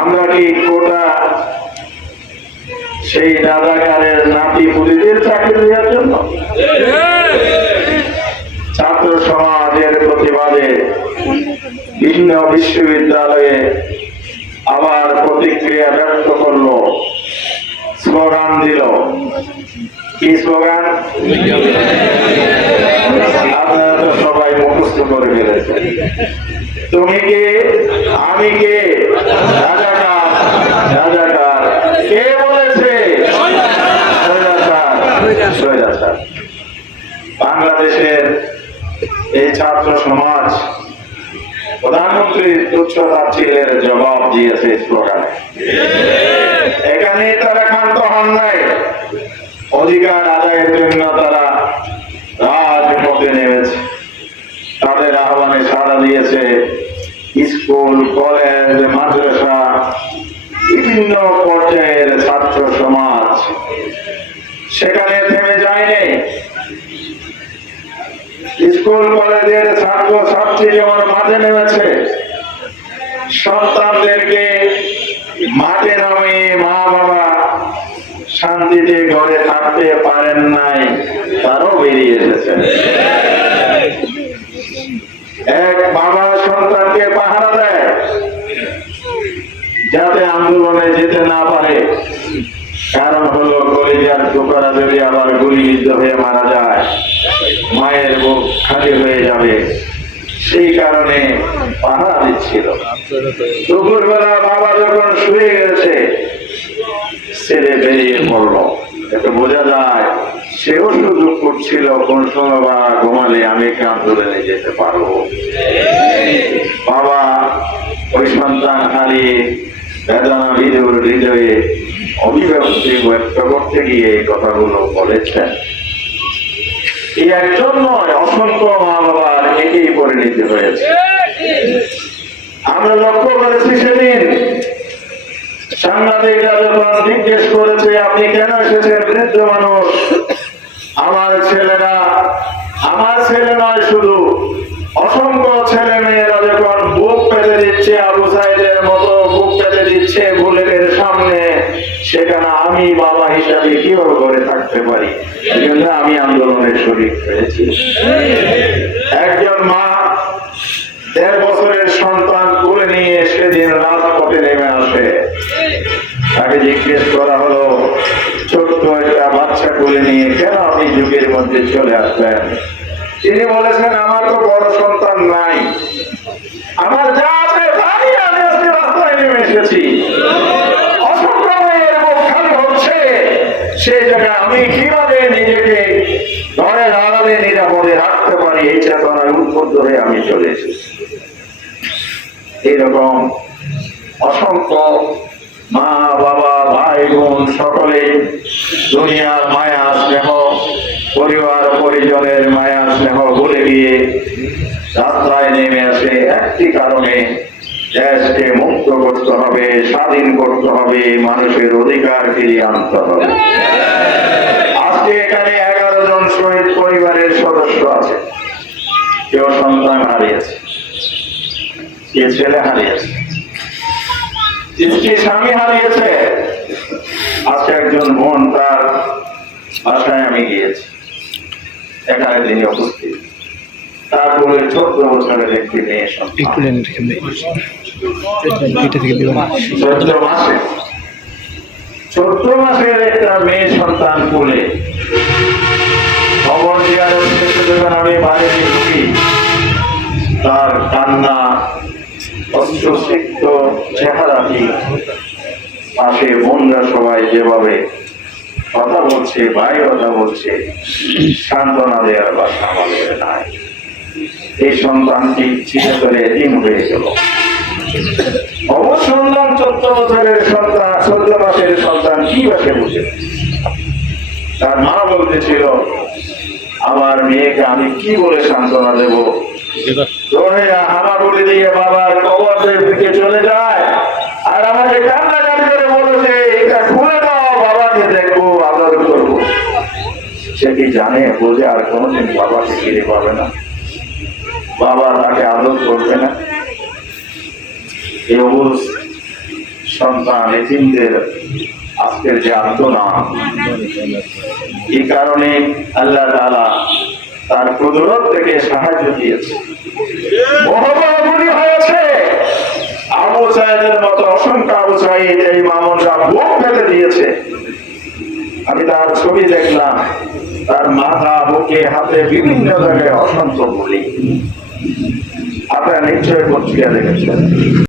আমরা কি কোটা সেই রাজাকারের নাতি পুরীদের চাকরি দেওয়ার জন্য? ছাত্র সমাজের প্রতিবাদে ভিন্ন বিশ্ববিদ্যালয়ে আবার প্রতিক্রিয়া ব্যক্ত করল, স্লোগান দিল। কি স্লোগান? করে ফেলেছেন তুমি কে? আমি কে। বাংলাদেশের এই ছাত্র সমাজ প্রধানমন্ত্রীর তুচ্ছতাচ্ছিলের জবাব দিয়েছে স্লোগানে। এখানে তারা ক্ষান্ত হন নাই। অধিকার আদায়ের জন্য তারা রাজপথে নেমেছে তাদের আহ্বানে সাড়া দিয়েছে স্কুল কলেজ মাদ্রাসা বিভিন্ন পর্যায়ের ছাত্র সমাজ। সেখানে থেমে যায়নি। স্কুল, কলেজের ছাত্র ছাত্রী যেমন মাঠে নেমেছে, সন্তানদেরকে মাঠে নামে মা বাবা শান্তিতে ঘরে থাকতে পারেন নাই, তারও বেরিয়ে এসেছেন। টুকরা যদি আবার গুলিবিদ্ধ হয়ে মারা যায়, মায়ের বুক খালি হয়ে যাবে। সেই কারণে পাহারা দিচ্ছিল। দুপুরবেলা বাবা যখন শুয়ে গেছে, ছেলে বেরিয়ে পড়ল। এটা বোঝা যায়, সেও সুযোগ করছিল, কোন সময় বা ঘুমালে আমি কি আন্দোলনে যেতে পারব। বাবা ওই সন্তান হারিয়ে হৃদয়ে অভিব্যক্তি ব্যক্ত করতে গিয়ে এই কথাগুলো বলেছেন এই একজন নয় অসংখ্য মা বাবার একই পরিণতি হয়েছে আমরা লক্ষ্য করেছি সেদিন জিজ্ঞেস করেছে আপনি কেন এসেছেন বৃদ্ধ মানুষ আমার ছেলেরা আমার ছেলে নয়, শুধু অসংখ্য ছেলে মেয়েরা যখন বুক পেতে দিচ্ছে আবু সাইদের মতো আমি বাবা হিসাবে কীভাবে করে থাকতে পারি? এজন্য আমি আন্দোলনের শরীর হয়েছি। একজন মা দেড় বছরের সন্তান তুলে নিয়ে সেদিন রাজপথে নেমে আসে। তাকে জিজ্ঞেস করা হলো, ছোট্ট একটা বাচ্চা কোলে নিয়ে কেন আপনি যুগের মধ্যে চলে আসলেন? তিনি বলেছেন, আমার তো বড় সন্তান নাই। আমার যা আছে তাই আমি আজকে রাস্তায় নেমে এসেছি অসংখ্য মেয়ের মুখ খালি হচ্ছে সেই জায়গায় আমি কীভাবে নিজেকে ঘরে দাঁড়ালে নিরাপদে রাখতে পারি, এই চেতনায় উদ্বুদ্ধ হয়ে আমি চলে এসেছি। এরকম অসংখ্য মা বাবা ভাই বোন সকলে দুনিয়ার মায়া স্নেহ, পরিবার, পরিজনের মায়া স্নেহ ভুলে গিয়ে যাত্রায় নেমে আসে। একটি কারণে দেশকে মুক্ত করতে হবে, স্বাধীন করতে হবে, মানুষের অধিকার ফিরিয়ে আনতে হবে। আজকে এখানে এগারো জন শহীদ পরিবারের সদস্য আছে। কেউ সন্তান হারিয়েছে কে ছেলে হারিয়েছে। স্বামী হারিয়েছে, আজকে একজন বোন তার বাসায় আমি গিয়েছি। এখানে তিনি উপস্থিত। তারপরে চোদ্দ বছরের একটি মেয়ে সন্তান। চোদ্দ মাসে। চোদ্দ মাসের একটা মেয়ে সন্তান কোলে খবর দেওয়ার শেষে যখন আমি তার কান্না অস্ত্রসিক্ত চেহারাটি পাশে বোনরা সবাই যেভাবে কথা বলছে ভাই কথা বলছে সান্ত্বনা দেওয়ার বাসা আমাদের নাই। এই সন্তানটি চিরতরে এদিন হয়ে গেল। অবসন্ধান চোদ্দ বছরের সন্তান চোদ্দ মাসের সন্তান কি বাসে বসে তার মা বলতেছিল আমার মেয়েকে আমি কি বলে সান্ত্বনা দেব? ধরে হামাগুড়ি দিয়ে বাবার কবর দিকে চলে যায়। আর আমাকে কান্নাকাটি করে বলেছে এটা খুলে দাও, বাবাকে দেখব, আদর করব। সে কি জানে, বোঝে আর কোনোদিন বাবাকে ফিরে পাবে না। বাবা তাকে আদর করবে না। সন্তান আজকের যে এই কারণে আল্লাহ তাআলা তার থেকে সাহায্য দিয়েছে। আমি তার ছবি দেখলাম, তার মাথা, বুকে, হাতে বিভিন্ন জায়গায় অসংখ্য গুলি আপনারা নিশ্চয়ই পত্রিকা দেখেছেন।